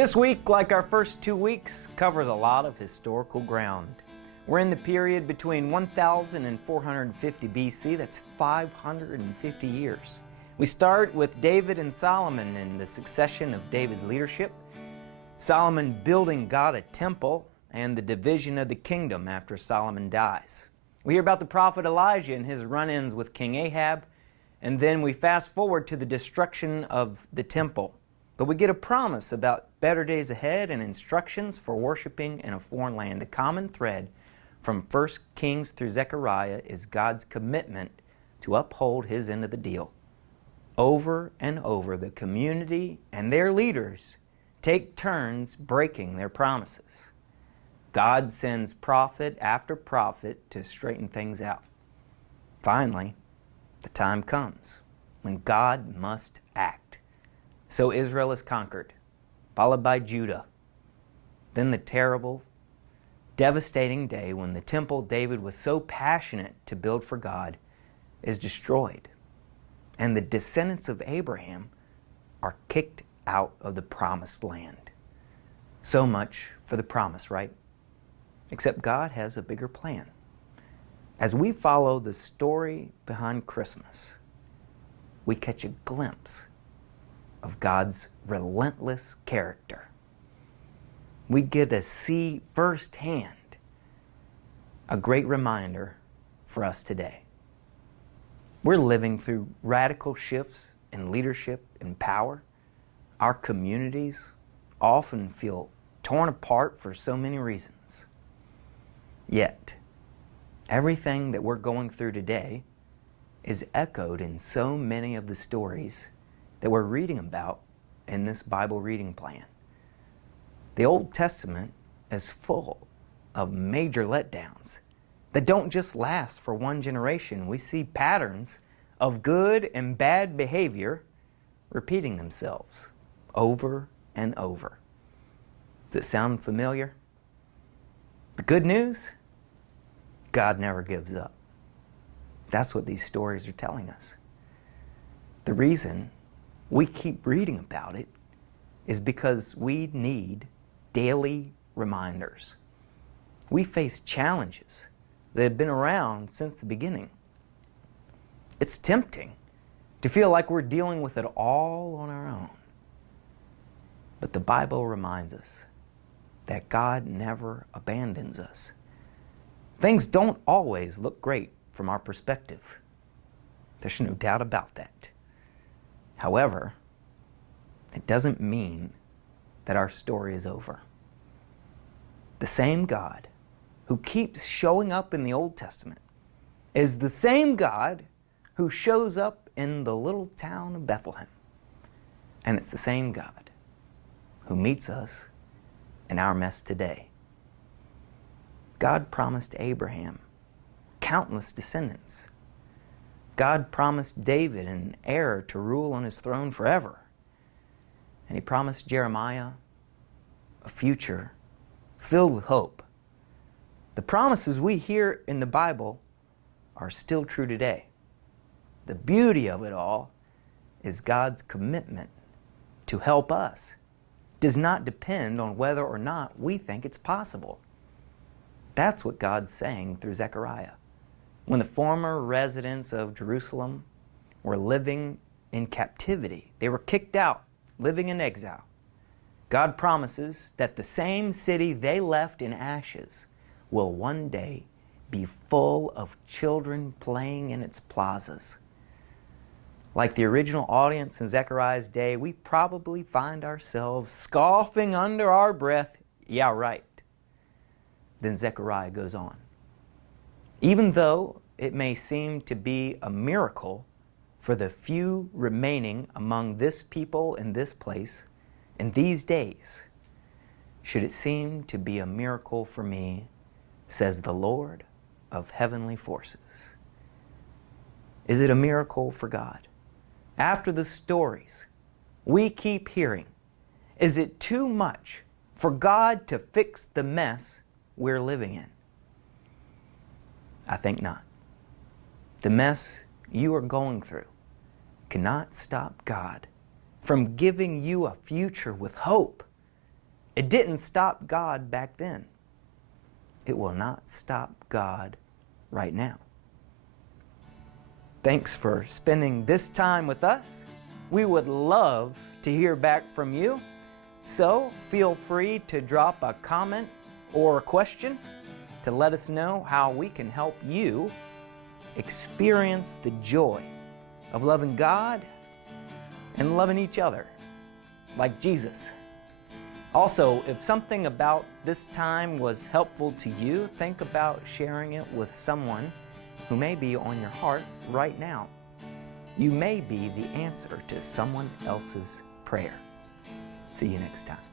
This week, like our first 2 weeks, covers a lot of historical ground. We're in the period between 1000 and 450 BC, that's 550 years. We start with David and Solomon and the succession of David's leadership, Solomon building God a temple, and the division of the kingdom after Solomon dies. We hear about the prophet Elijah and his run-ins with King Ahab, and then we fast forward to the destruction of the temple. But we get a promise about better days ahead and instructions for worshiping in a foreign land. The common thread from 1 Kings through Zephaniah is God's commitment to uphold His end of the deal. Over and over, the community and their leaders take turns breaking their promises. God sends prophet after prophet to straighten things out. Finally, the time comes when God must act. So Israel is conquered, followed by Judah. Then the terrible, devastating day when the temple David was so passionate to build for God is destroyed, and the descendants of Abraham are kicked out of the promised land. So much for the promise, right? Except God has a bigger plan. As we follow the story behind Christmas, we catch a glimpse of God's relentless character. We get to see firsthand a great reminder for us today. We're living through radical shifts in leadership and power. Our communities often feel torn apart for so many reasons. Yet, everything that we're going through today is echoed in so many of the stories that we're reading about in this Bible reading plan. The Old Testament is full of major letdowns that don't just last for one generation. We see patterns of good and bad behavior repeating themselves over and over. Does it sound familiar? The good news? God never gives up. That's what these stories are telling us. The reason we keep reading about it is because we need daily reminders. We face challenges that have been around since the beginning. It's tempting to feel like we're dealing with it all on our own. But the Bible reminds us that God never abandons us. Things don't always look great from our perspective. There's no doubt about that. However, it doesn't mean that our story is over. The same God who keeps showing up in the Old Testament is the same God who shows up in the little town of Bethlehem. And it's the same God who meets us in our mess today. God promised Abraham countless descendants. God promised David an heir to rule on his throne forever. And He promised Jeremiah a future filled with hope. The promises we hear in the Bible are still true today. The beauty of it all is God's commitment to help us does not depend on whether or not we think it's possible. That's what God's saying through Zephaniah. When the former residents of Jerusalem were living in captivity, they were kicked out, living in exile. God promises that the same city they left in ashes will one day be full of children playing in its plazas. Like the original audience in Zechariah's day, we probably find ourselves scoffing under our breath, "Yeah, right." Then Zechariah goes on. Even though it may seem to be a miracle for the few remaining among this people in this place in these days, should it seem to be a miracle for me, says the Lord of heavenly forces. Is it a miracle for God? After the stories we keep hearing, is it too much for God to fix the mess we're living in? I think not. The mess you are going through cannot stop God from giving you a future with hope It didn't stop God back then. It will not stop God right now. Thanks for spending this time with us. We would love to hear back from you, so feel free to drop a comment or a question to let us know how we can help you experience the joy of loving God and loving each other like Jesus. Also, if something about this time was helpful to you, think about sharing it with someone who may be on your heart right now. You may be the answer to someone else's prayer. See you next time.